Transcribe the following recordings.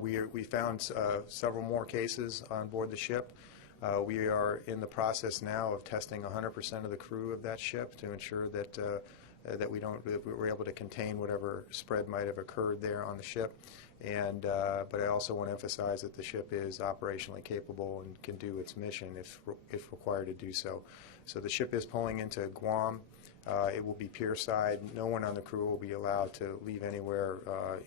We found several more cases on board the ship. We are in the process now of testing 100% of the crew of that ship to ensure that that we're able to contain whatever spread might have occurred there on the ship. And but I also want to emphasize that the ship is operationally capable and can do its mission if required to do so. So the ship is pulling into Guam. It will be pierside. No one on the crew will be allowed to leave anywhere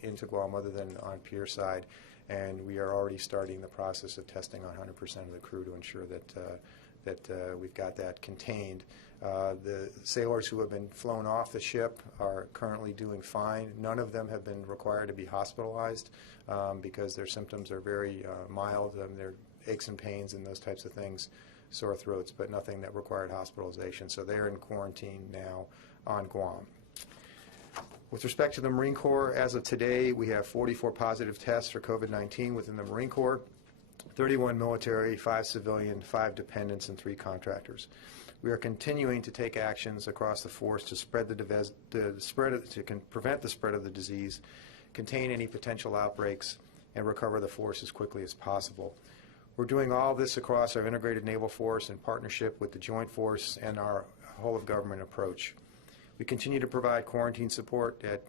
into Guam other than on pierside. And we are already starting the process of testing 100% of the crew to ensure that we've got that contained. The sailors who have been flown off the ship are currently doing fine. None of them have been required to be hospitalized because their symptoms are very mild. Their aches and pains and those types of things, sore throats, but nothing that required hospitalization. So they're in quarantine now on Guam. With respect to the Marine Corps, as of today, we have 44 positive tests for COVID-19 within the Marine Corps, 31 military, 5 civilian, 5 dependents, and 3 contractors. We are continuing to take actions across the force to prevent the spread of the disease, contain any potential outbreaks, and recover the force as quickly as possible. We're doing all this across our integrated naval force in partnership with the Joint Force and our whole-of-government approach. We continue to provide quarantine support at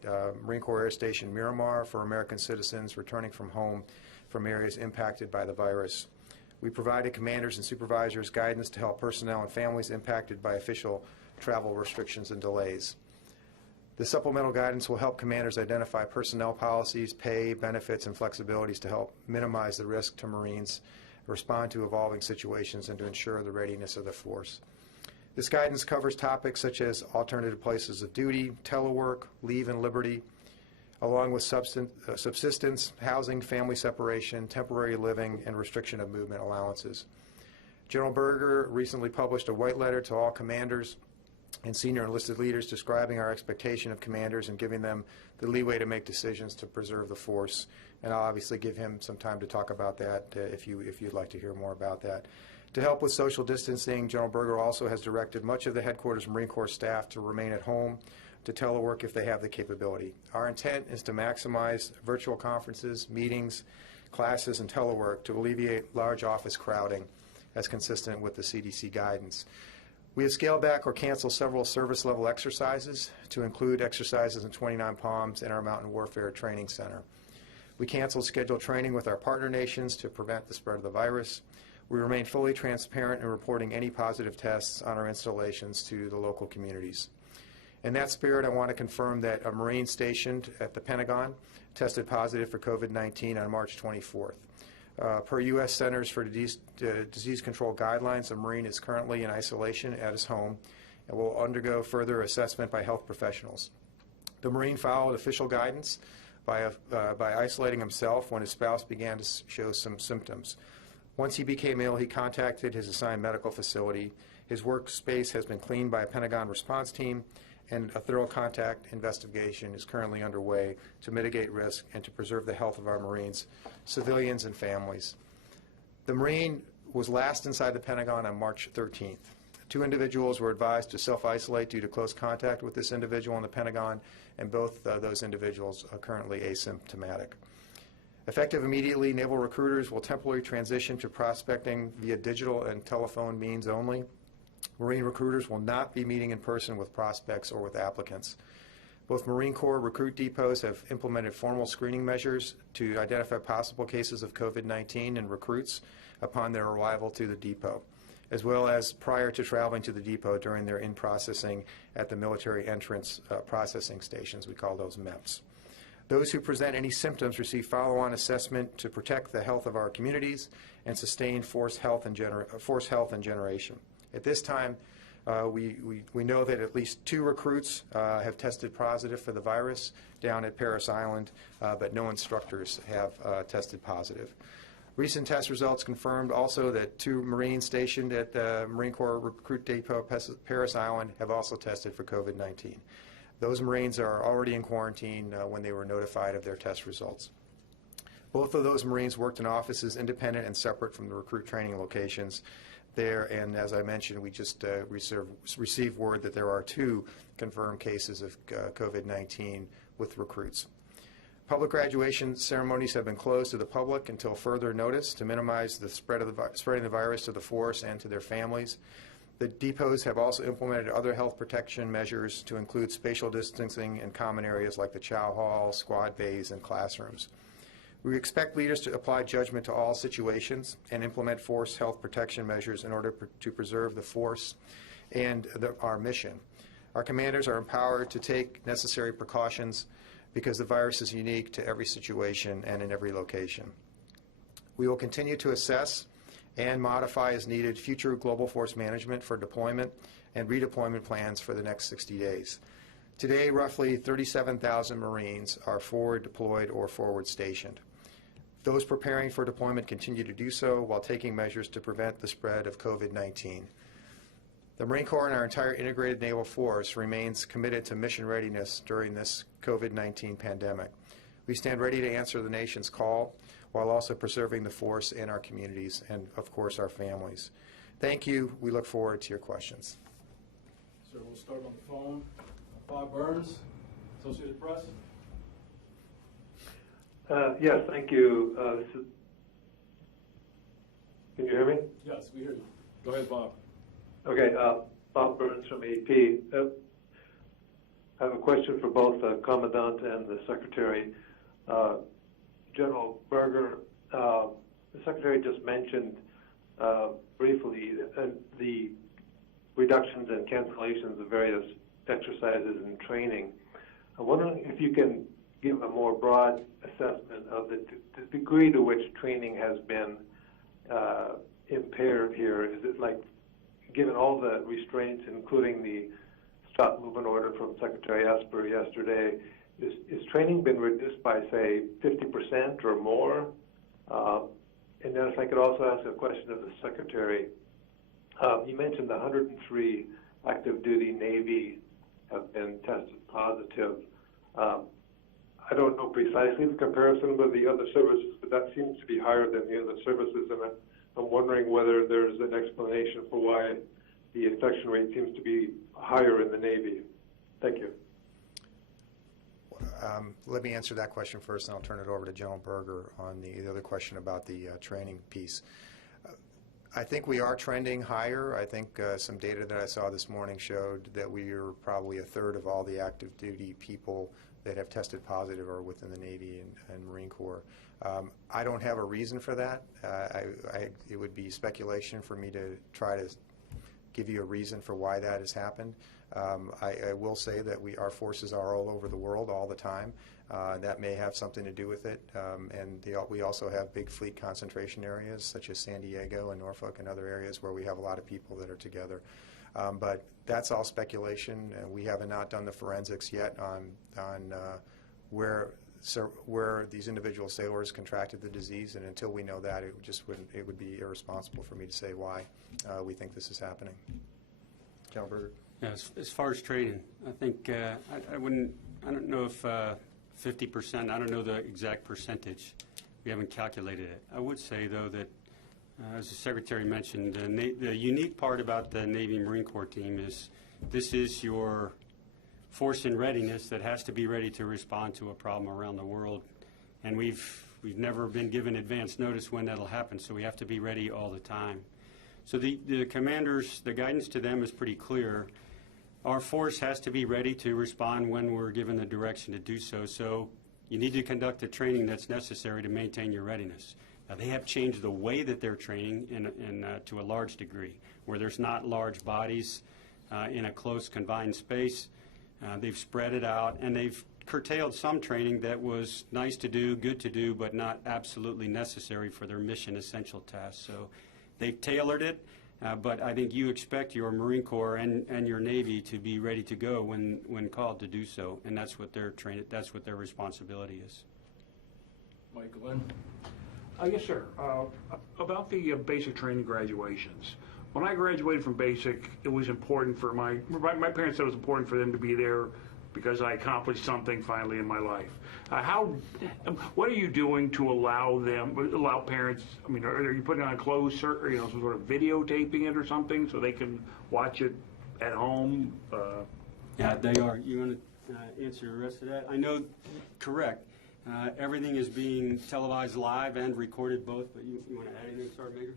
Marine Corps Air Station Miramar for American citizens returning from home from areas impacted by the virus. We provided commanders and supervisors guidance to help personnel and families impacted by official travel restrictions and delays. The supplemental guidance will help commanders identify personnel policies, pay, benefits, and flexibilities to help minimize the risk to Marines, respond to evolving situations, and to ensure the readiness of the force. This guidance covers topics such as alternative places of duty, telework, leave and liberty, along with subsistence, housing, family separation, temporary living, and restriction of movement allowances. General Berger recently published a white letter to all commanders and senior enlisted leaders describing our expectation of commanders and giving them the leeway to make decisions to preserve the force. And I'll obviously give him some time to talk about that if you'd like to hear more about that. To help with social distancing, General Berger also has directed much of the headquarters Marine Corps staff to remain at home, to telework if they have the capability. Our intent is to maximize virtual conferences, meetings, classes, and telework to alleviate large office crowding as consistent with the CDC guidance. We have scaled back or canceled several service-level exercises to include exercises in 29 Palms and our Mountain Warfare Training Center. We canceled scheduled training with our partner nations to prevent the spread of the virus. We remain fully transparent in reporting any positive tests on our installations to the local communities. In that spirit, I want to confirm that a Marine stationed at the Pentagon tested positive for COVID-19 on March 24th. Per U.S. Centers for Disease Control guidelines, a Marine is currently in isolation at his home and will undergo further assessment by health professionals. The Marine followed official guidance by isolating himself when his spouse began to show some symptoms. Once he became ill, he contacted his assigned medical facility. His workspace has been cleaned by a Pentagon response team, and a thorough contact investigation is currently underway to mitigate risk and to preserve the health of our Marines, civilians, and families. The Marine was last inside the Pentagon on March 13th. 2 individuals were advised to self-isolate due to close contact with this individual in the Pentagon, and both those individuals are currently asymptomatic. Effective immediately, naval recruiters will temporarily transition to prospecting via digital and telephone means only. Marine recruiters will not be meeting in person with prospects or with applicants. Both Marine Corps recruit depots have implemented formal screening measures to identify possible cases of COVID-19 in recruits upon their arrival to the depot, as well as prior to traveling to the depot during their in-processing at the military entrance processing stations. We call those MEPs. Those who present any symptoms receive follow-on assessment to protect the health of our communities and sustain force health and generation. At this time, we know that at least 2 recruits have tested positive for the virus down at Parris Island, but no instructors have tested positive. Recent test results confirmed also that 2 Marines stationed at the Marine Corps Recruit Depot Parris Island have also tested for COVID-19. Those Marines are already in quarantine when they were notified of their test results. Both of those Marines worked in offices independent and separate from the recruit training locations there, and as I mentioned, we just received word that there are 2 confirmed cases of COVID-19 with recruits. Public graduation ceremonies have been closed to the public until further notice to minimize the spreading the virus to the force and to their families. The depots have also implemented other health protection measures to include spatial distancing in common areas like the chow hall, squad bays, and classrooms. We expect leaders to apply judgment to all situations and implement force health protection measures in order to preserve the force and our mission. Our commanders are empowered to take necessary precautions because the virus is unique to every situation and in every location. We will continue to assess and modify as needed future global force management for deployment and redeployment plans for the next 60 days. Today, roughly 37,000 Marines are forward deployed or forward stationed. Those preparing for deployment continue to do so while taking measures to prevent the spread of COVID-19. The Marine Corps and our entire integrated naval force remains committed to mission readiness during this COVID-19 pandemic. We stand ready to answer the nation's call while also preserving the force in our communities and, of course, our families. Thank you. We look forward to your questions. So we'll start on the phone. Bob Burns, Associated Press. Yes, thank you. Can you hear me? Yes, we hear you. Go ahead, Bob. Okay, Bob Burns from AP. I have a question for both the Commandant and the Secretary. General Berger, the Secretary just mentioned briefly the reductions and cancellations of various exercises and training. I'm wondering if you can give a more broad assessment of the degree to which training has been impaired here. Is it like, given all the restraints, including the stop movement order from Secretary Esper yesterday, is training been reduced by, say, 50% or more? And then if I could also ask a question of the Secretary. You mentioned the 103 active duty Navy have been tested positive. I don't know precisely the comparison with the other services, but that seems to be higher than the other services, and I'm wondering whether there's an explanation for why the infection rate seems to be higher in the Navy. Thank you. Let me answer that question first, and I'll turn it over to General Berger on the other question about the training piece. I think we are trending higher. I think some data that I saw this morning showed that we are probably a third of all the active duty people that have tested positive are within the Navy and Marine Corps. I don't have a reason for that. It would be speculation for me to try to give you a reason for why that has happened. I will say that our forces are all over the world all the time. That may have something to do with it. And we also have big fleet concentration areas such as San Diego and Norfolk and other areas where we have a lot of people that are together. But that's all speculation, and we have not done the forensics yet on where these individual sailors contracted the disease, and until we know that, it would be irresponsible for me to say why we think this is happening. General Berger. Yeah, as far as training, I think I don't know if 50%. I don't know the exact percentage. We haven't calculated it. I would say though that, as the Secretary mentioned, the unique part about the Navy Marine Corps team is this is your force in readiness that has to be ready to respond to a problem around the world, and we've never been given advance notice when that'll happen, so we have to be ready all the time. So the commanders, the guidance to them is pretty clear. Our force has to be ready to respond when we're given the direction to do so. So you need to conduct the training that's necessary to maintain your readiness. Now, they have changed the way that they're training to a large degree, where there's not large bodies in a close, confined space. They've spread it out, and they've curtailed some training that was nice to do, good to do, but not absolutely necessary for their mission essential tasks. So they've tailored it, but I think you expect your Marine Corps and your Navy to be ready to go when called to do so, and that's what their that's what their responsibility is. Mike Glenn. Yes, sir. About the basic training graduations. When I graduated from basic, it was important for my parents said it was important for them to be there because I accomplished something finally in my life. What are you doing to allow parents, I mean, are you putting on closed, some sort of videotaping it or something so they can watch it at home? Yeah, they are. You want to answer the rest of that? I know, correct. Everything is being televised live and recorded both, but you want to add anything, Sergeant Major?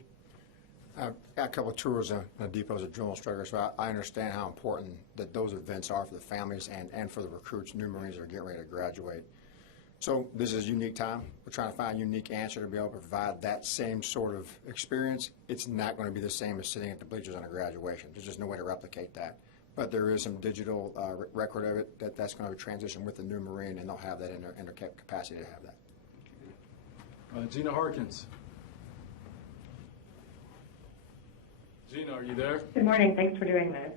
I've had a couple of tours in the depot as a drill instructor, so I understand how important that those events are for the families and for the recruits, new Marines that are getting ready to graduate. So this is a unique time. We're trying to find a unique answer to be able to provide that same sort of experience. It's not going to be the same as sitting at the bleachers on a graduation. There's just no way to replicate that. But there is some digital record of it that's going to transition with the new Marine, and they'll have that in their capacity to have that. Gina Harkins. Gina, are you there? Good morning. Thanks for doing this.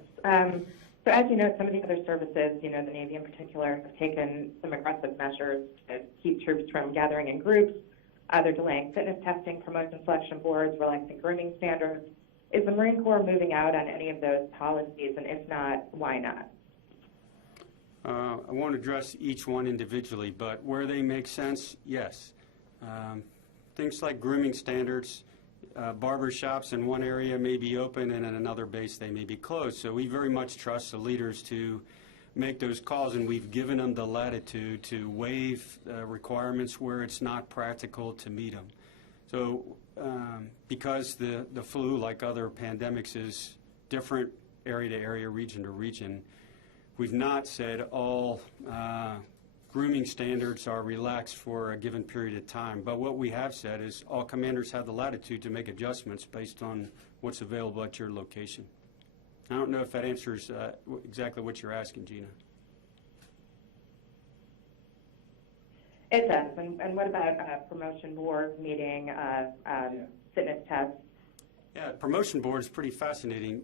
So as you know, some of the other services, the Navy in particular, have taken some aggressive measures to keep troops from gathering in groups. They're delaying fitness testing, promotion selection boards, relaxing grooming standards. Is the Marine Corps moving out on any of those policies, and if not, why not? I won't address each one individually, but where they make sense, yes. Things like grooming standards, barber shops in one area may be open and in another base they may be closed. So we very much trust the leaders to make those calls, and we've given them the latitude to waive requirements where it's not practical to meet them. So because the flu, like other pandemics, is different area to area, region to region, we've not said all grooming standards are relaxed for a given period of time. But what we have said is all commanders have the latitude to make adjustments based on what's available at your location. I don't know if that answers exactly what you're asking, Gina. It does. And what about promotion boards meeting fitness tests? Yeah, promotion board is pretty fascinating.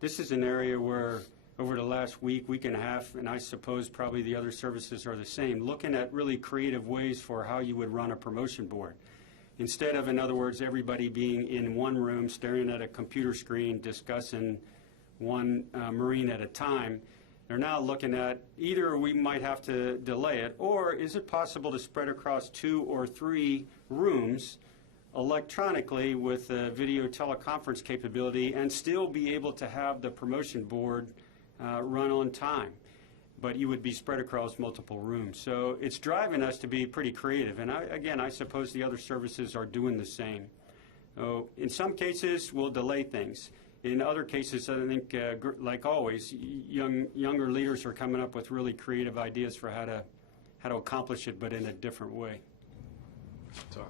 This is an area where over the last week and a half, and I suppose probably the other services are the same, looking at really creative ways for how you would run a promotion board. Instead of, in other words, everybody being in one room staring at a computer screen discussing one Marine at a time, they're now looking at either we might have to delay it, or is it possible to spread across 2 or 3 rooms electronically with a video teleconference capability and still be able to have the promotion board run on time, but you would be spread across multiple rooms. So it's driving us to be pretty creative, and I suppose the other services are doing the same. So in some cases, we'll delay things. In other cases, I think, like always, younger leaders are coming up with really creative ideas for how to accomplish it, but in a different way. Tara.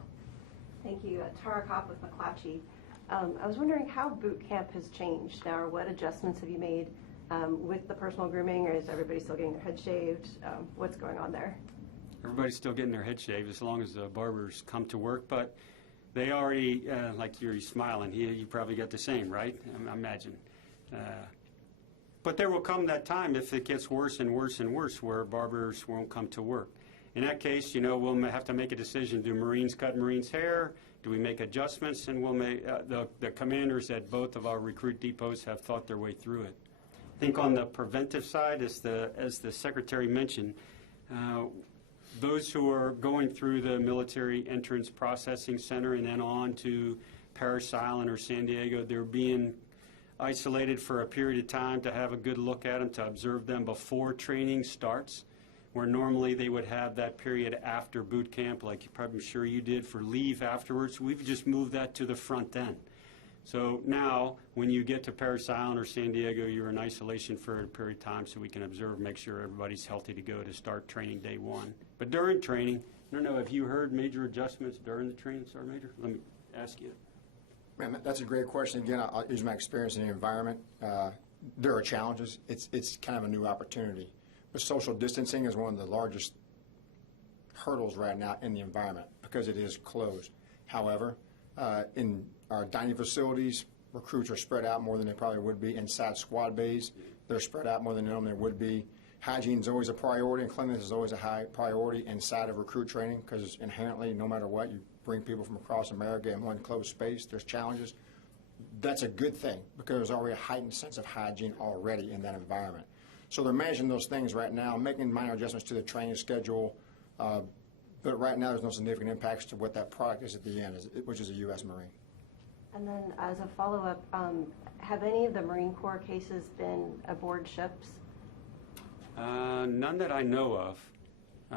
Thank you. Tara Kopp with McClatchy. I was wondering how boot camp has changed now, or what adjustments have you made with the personal grooming, or is everybody still getting their head shaved? What's going on there? Everybody's still getting their head shaved as long as the barbers come to work, but they already, like you're smiling, you probably got the same, right? I imagine. But there will come that time if it gets worse and worse and worse where barbers won't come to work. In that case, we'll have to make a decision. Do Marines cut Marines' hair? Do we make adjustments? And we'll make, the commanders at both of our recruit depots have thought their way through it. I think on the preventive side, as the Secretary mentioned, those who are going through the military entrance processing center and then on to Parris Island or San Diego, they're being isolated for a period of time to have a good look at them, to observe them before training starts, where normally they would have that period after boot camp, like I'm sure you did, for leave afterwards. We've just moved that to the front end. So now, when you get to Parris Island or San Diego, you're in isolation for a period of time so we can observe, make sure everybody's healthy to go to start training day 1. But during training, I don't know, have you heard major adjustments during the training, Sergeant Major? Let me ask you. Man, that's a great question. Again, I'll use my experience in the environment. There are challenges. It's kind of a new opportunity. But social distancing is one of the largest hurdles right now in the environment because it is closed. However, in our dining facilities, recruits are spread out more than they probably would be. Inside squad bays, they're spread out more than they normally would be. Hygiene is always a priority, and cleanliness is always a high priority inside of recruit training because inherently, no matter what, you bring people from across America in one closed space. There's challenges. That's a good thing because there's already a heightened sense of hygiene already in that environment. So they're managing those things right now, making minor adjustments to the training schedule, but right now there's no significant impacts to what that product is at the end, which is a U.S. Marine. And then as a follow-up, have any of the Marine Corps cases been aboard ships? None that I know of.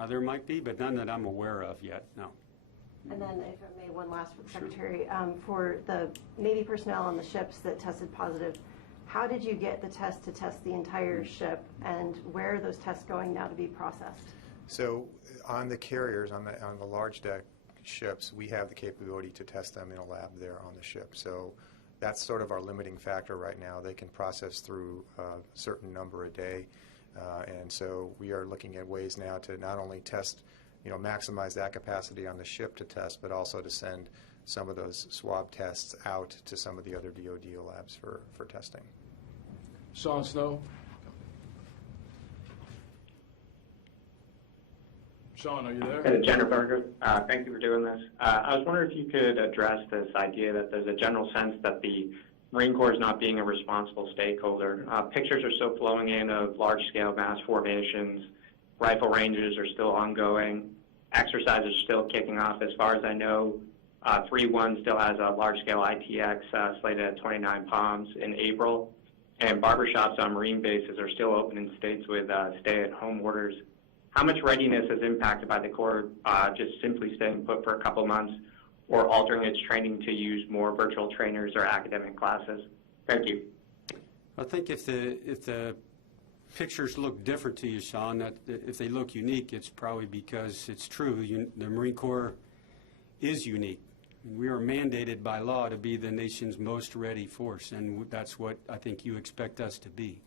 There might be, but none that I'm aware of yet, no. And then, if I may, one last for the Secretary. For the Navy personnel on the ships that tested positive, how did you get the test to test the entire ship, and where are those tests going now to be processed? So on the carriers, on the large deck ships, we have the capability to test them in a lab there on the ship. So that's sort of our limiting factor right now. They can process through a certain number a day. And so we are looking at ways now to not only test, maximize that capacity on the ship to test, but also to send some of those swab tests out to some of the other DoD labs for testing. Sean Snow. Sean, are you there? General Berger, thank you for doing this. I was wondering if you could address this idea that there's a general sense that the Marine Corps is not being a responsible stakeholder. Pictures are still flowing in of large-scale mass formations. Rifle ranges are still ongoing. Exercises are still kicking off. As far as I know, 3-1 still has a large-scale ITX slated at 29 Palms in April. And barbershops on Marine bases are still open in states with stay-at-home orders. How much readiness is impacted by the Corps just simply staying put for a couple months or altering its training to use more virtual trainers or academic classes? Thank you. I think if the pictures look different to you, Sean, that if they look unique, it's probably because it's true. The Marine Corps is unique. We are mandated by law to be the nation's most ready force, and that's what I think you expect us to be.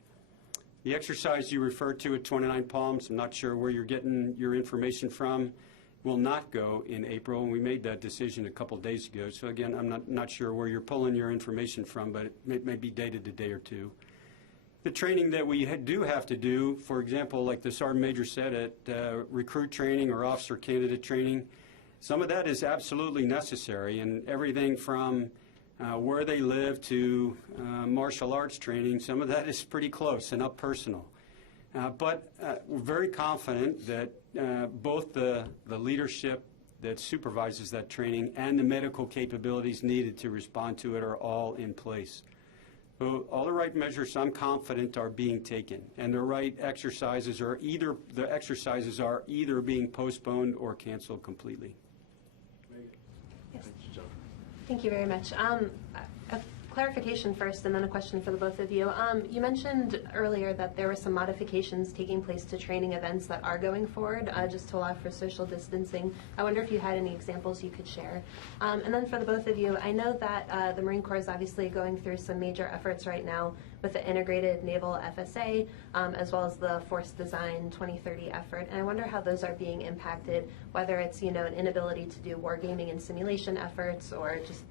The exercise you referred to at 29 Palms, I'm not sure where you're getting your information from, will not go in April, and we made that decision a couple days ago. So again, I'm not sure where you're pulling your information from, but it may be dated a day or two. The training that we do have to do, for example, like the Sergeant Major said at recruit training or officer candidate training, some of that is absolutely necessary, and everything from where they live to martial arts training, some of that is pretty close and up personal. But we're very confident that both the leadership that supervises that training and the medical capabilities needed to respond to it are all in place. So all the right measures, I'm confident, are being taken, and the right exercises are either being postponed or canceled completely. Yes. Thank you very much. A clarification first, and then a question for the both of you. You mentioned earlier that there were some modifications taking place to training events that are going forward, just to allow for social distancing. I wonder if you had any examples you could share. And then for the both of you, I know that the Marine Corps is obviously going through some major efforts right now with the Integrated Naval FSA, as well as the Force Design 2030 effort. And I wonder how those are being impacted, whether it's, an inability to do wargaming and simulation efforts, or just,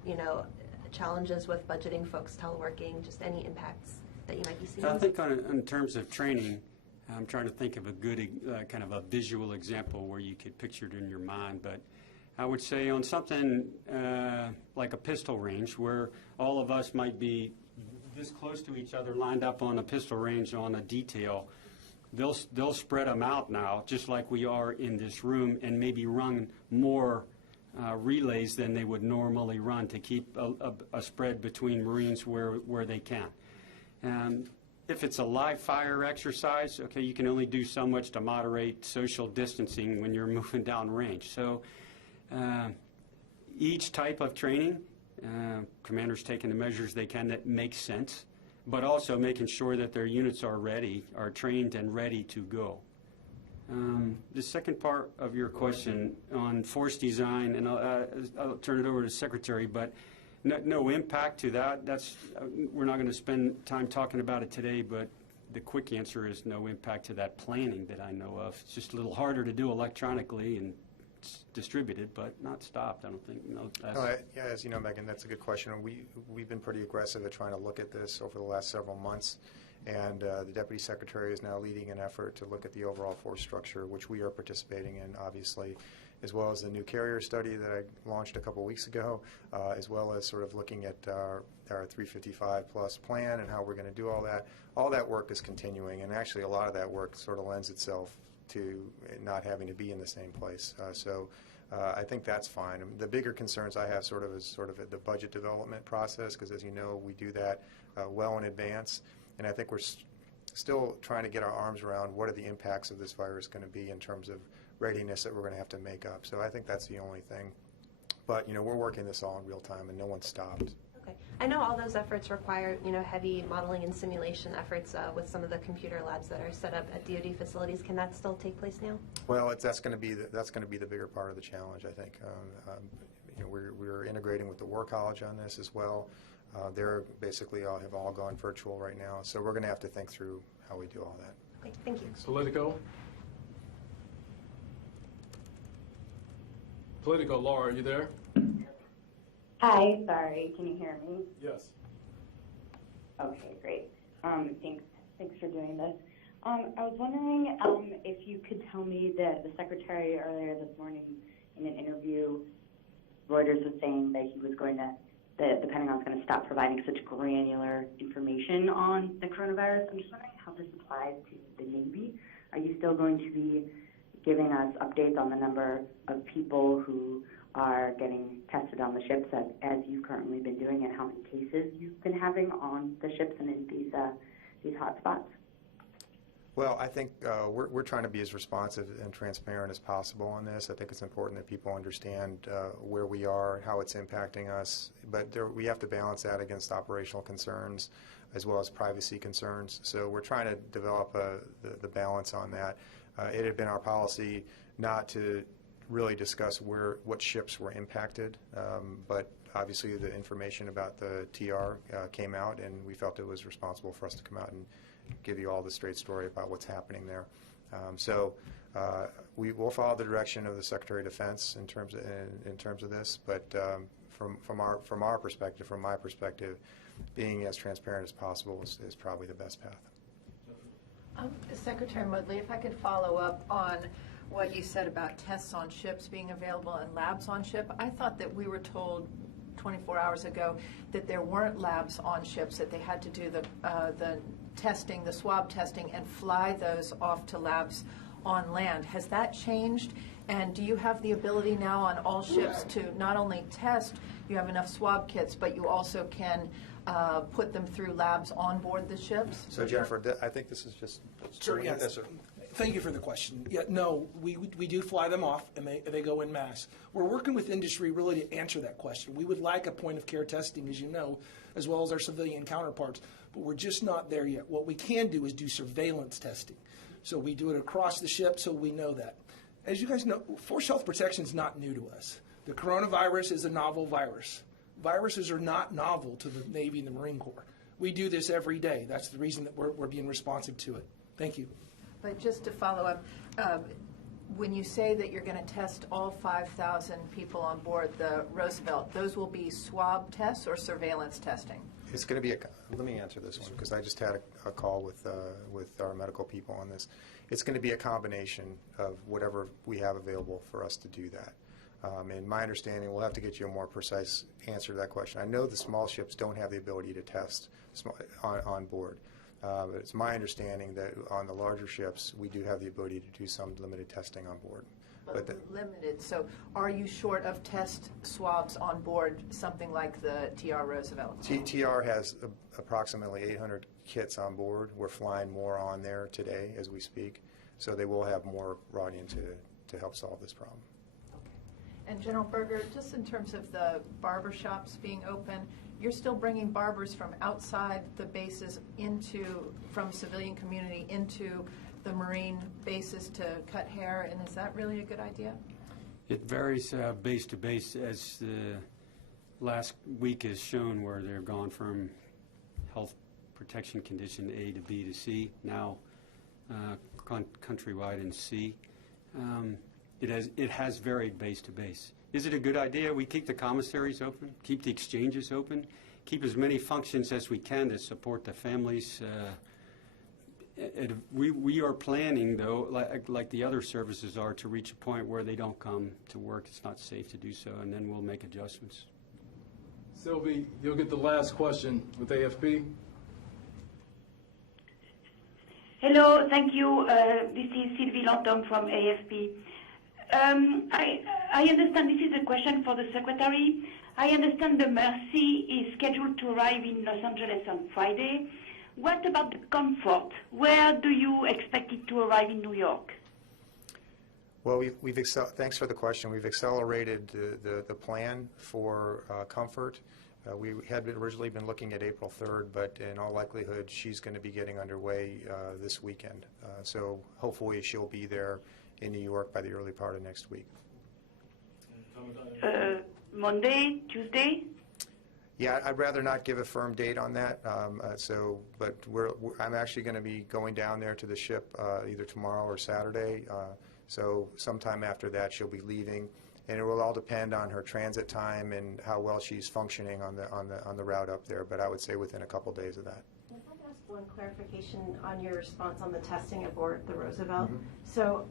challenges with budgeting folks teleworking, just any impacts that you might be seeing? I think in terms of training, I'm trying to think of a good kind of a visual example where you could picture it in your mind, but I would say on something like a pistol range where all of us might be this close to each other lined up on a pistol range on a detail, they'll spread them out now just like we are in this room and maybe run more relays than they would normally run to keep a spread between Marines where they can. And if it's a live fire exercise, okay, you can only do so much to moderate social distancing when you're moving down range. So each type of training, commanders taking the measures they can that make sense, but also making sure that their units are trained and ready to go. The second part of your question on force design, and I'll turn it over to the Secretary, but no impact to that. We're not going to spend time talking about it today, but the quick answer is no impact to that planning that I know of. It's just a little harder to do electronically and it's distributed, but not stopped, I don't think. Yeah, as you know, Megan, that's a good question. We've been pretty aggressive at trying to look at this over the last several months. And the Deputy Secretary is now leading an effort to look at the overall force structure, which we are participating in, obviously, as well as the new carrier study that I launched a couple weeks ago, as well as sort of looking at our 355-plus plan and how we're going to do all that. All that work is continuing, and actually a lot of that work sort of lends itself to not having to be in the same place. So I think that's fine. The bigger concerns I have is at the budget development process, because as you know, we do that well in advance. And I think we're still trying to get our arms around what are the impacts of this virus going to be in terms of readiness that we're going to have to make up. So I think that's the only thing. But, we're working this all in real time, and no one's stopped. Okay. I know all those efforts require, heavy modeling and simulation efforts with some of the computer labs that are set up at DoD facilities. Can that still take place now? Well, that's going to be the bigger part of the challenge, I think. We're integrating with the War College on this as well. They're basically have all gone virtual right now, so we're going to have to think through how we do all that. Okay, thank you. Politico. Politico, Laura, are you there? Hi, sorry, can you hear me? Yes. Okay, great. Thanks for doing this. I was wondering if you could tell me that the Secretary earlier this morning in an interview, Reuters was saying that the Pentagon's going to stop providing such granular information on the coronavirus. I'm just wondering how this applies to the Navy. Are you still going to be giving us updates on the number of people who are getting tested on the ships as you've currently been doing, and how many cases you've been having on the ships and in these hotspots? Well, I think we're trying to be as responsive and transparent as possible on this. I think it's important that people understand where we are, how it's impacting us, but we have to balance that against operational concerns as well as privacy concerns. So we're trying to develop the balance on that. It had been our policy not to really discuss what ships were impacted, but obviously the information about the TR came out, and we felt it was responsible for us to come out and give you all the straight story about what's happening there. We will follow the direction of the Secretary of Defense in terms of this, but from our perspective, from my perspective, being as transparent as possible is probably the best path. Secretary Modly, if I could follow up on what you said about tests on ships being available and labs on ship. I thought that we were told 24 hours ago that there weren't labs on ships, that they had to do the testing, the swab testing, and fly those off to labs on land. Has that changed? And do you have the ability now on all ships to not only test, you have enough swab kits, but you also can put them through labs on board the ships? So Jennifer, I think this is just... Sure, yes. Yes, sir. Thank you for the question. Yeah, no, we do fly them off, and they go en masse. We're working with industry really to answer that question. We would like a point-of-care testing, as you know, as well as our civilian counterparts, but we're just not there yet. What we can do is do surveillance testing. So we do it across the ship, so we know that. As you guys know, force health protection is not new to us. The coronavirus is a novel virus. Viruses are not novel to the Navy and the Marine Corps. We do this every day. That's the reason that we're being responsive to it. Thank you. But just to follow up, when you say that you're going to test all 5,000 people on board the Roosevelt, those will be swab tests or surveillance testing? It's going to be let me answer this one, because I just had a call with our medical people on this. It's going to be a combination of whatever we have available for us to do that. And my understanding, we'll have to get you a more precise answer to that question. I know the small ships don't have the ability to test on board. But it's my understanding that on the larger ships, we do have the ability to do some limited testing on board. But limited. So are you short of test swabs on board something like the TR Roosevelt? TR has approximately 800 kits on board. We're flying more on there today as we speak. So they will have more brought in to help solve this problem. And General Berger, just in terms of the barber shops being open, you're still bringing barbers from outside the bases from civilian community into the Marine bases to cut hair, and is that really a good idea? It varies base to base, as the last week has shown, where they've gone from health protection condition A to B to C, now countrywide in C. It has varied base to base. Is it a good idea? We keep the commissaries open, keep the exchanges open, keep as many functions as we can to support the families. We are planning, though, like the other services are, to reach a point where they don't come to work. It's not safe to do so, and then we'll make adjustments. Sylvie, you'll get the last question with AFP. Hello, thank you. This is Sylvie Lantom from AFP. I understand this is a question for the Secretary. I understand the Mercy is scheduled to arrive in Los Angeles on Friday. What about the Comfort? Where do you expect it to arrive in New York? Well, thanks for the question. We've accelerated the plan for Comfort. We had originally been looking at April 3rd, but in all likelihood, she's going to be getting underway this weekend. So hopefully she'll be there in New York by the early part of next week. Monday, Tuesday? Yeah, I'd rather not give a firm date on that. But I'm actually going to be going down there to the ship either tomorrow or Saturday. So sometime after that, she'll be leaving, and it will all depend on her transit time and how well she's functioning on the route up there. But I would say within a couple days of that. If I could ask one clarification on your response on the testing aboard the Roosevelt. Mm-hmm. So,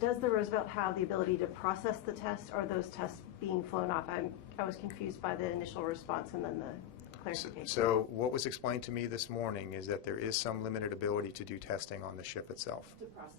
does the Roosevelt have the ability to process the tests, or are those tests being flown off? I was confused by the initial response and then the clarification. So what was explained to me this morning is that there is some limited ability to do testing on the ship itself.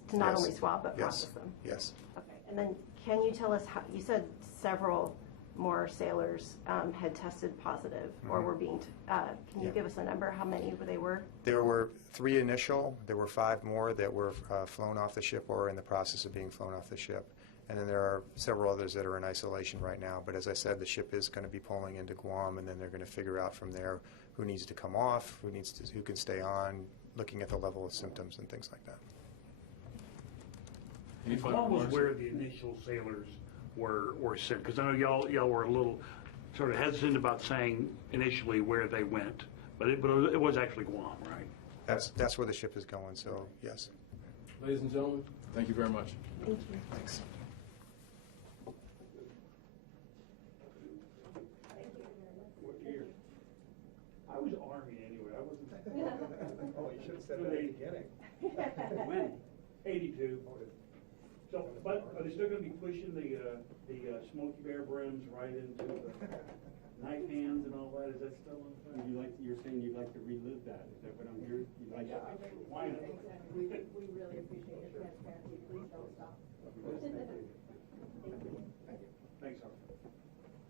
To not Yes. only swab, but Yes. process them? Yes. Okay. And then can you tell us how, you said several more sailors had tested positive or were being, can you give us a number, how many they were? There were 3 initial. There were 5 more that were flown off the ship or in the process of being flown off the ship. And then there are several others that are in isolation right now. But as I said, the ship is going to be pulling into Guam, and then they're going to figure out from there who needs to come off, who can stay on, looking at the level of symptoms and things like that. Guam was where the initial sailors were sent, because I know y'all were a little sort of hesitant about saying initially where they went, but it was actually Guam, right? That's where the ship is going. So yes. Ladies and gentlemen, thank you very much. Thank you. Thanks. What year? I was Army anyway. I wasn't. Oh, you should have said that at the beginning. When? 82. So, but are they still going to be pushing the Smoky Bear brims right into the knife hands and all that? Is that still on the plan? You're saying you'd like to relive that? Is that what I'm hearing? You'd like that? Why not?